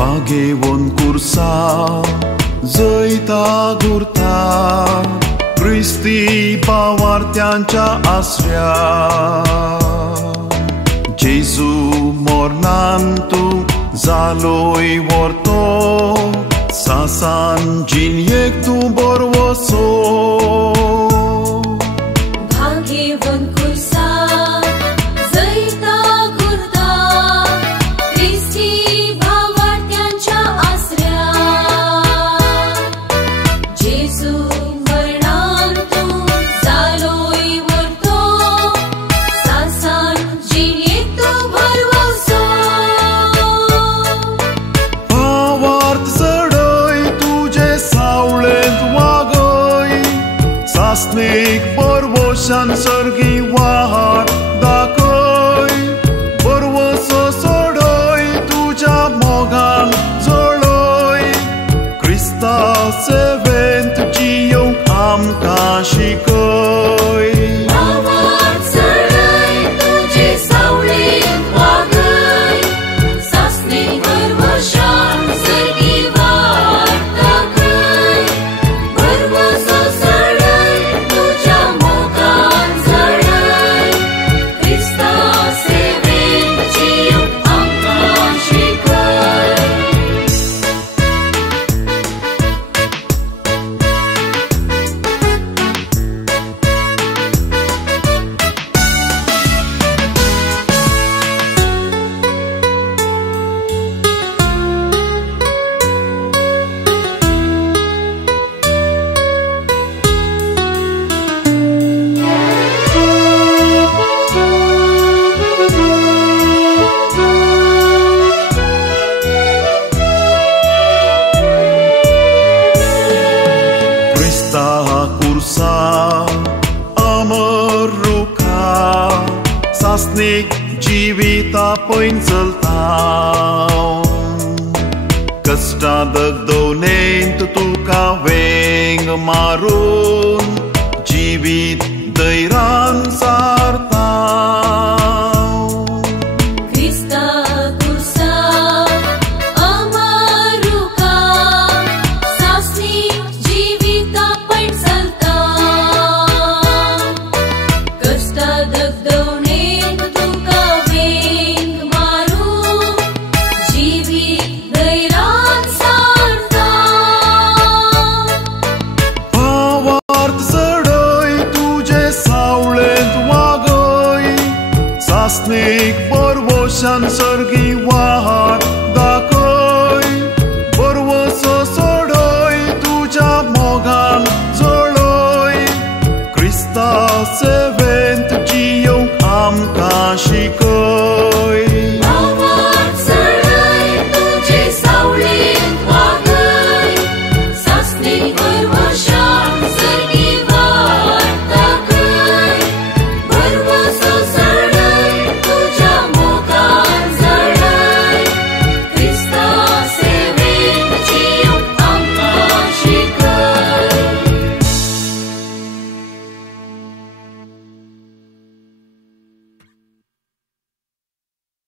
Bagheon cursa, zăita gurta, Cristi bawartianca asvia. Jesu mornantu, zaloi vorto, sasan jinjek tu borvoso. Bagheon cursa, zăita gurta, Cristi Sasnik borvosan sergi wahar dakoi, borvoso sodoi tuja mogan zoloi, Krista sevent jiong am kashikoi. Awar sarai tuje saulin wagai, Sasnik borvosan sergi wahar dakoi, borvoso Sasnik jivita poinseltau, Kasta dagdonen tutuka veng marun, Jivit dairan sartau. Krista kursa amaruka, Sasnik jivita poinseltau, Kasta dagdonen Sasnik borvosan sergi wahar dakoi, borvoso sodoi tuja mogan zoloi, Krista sevent jiong am kashikoi.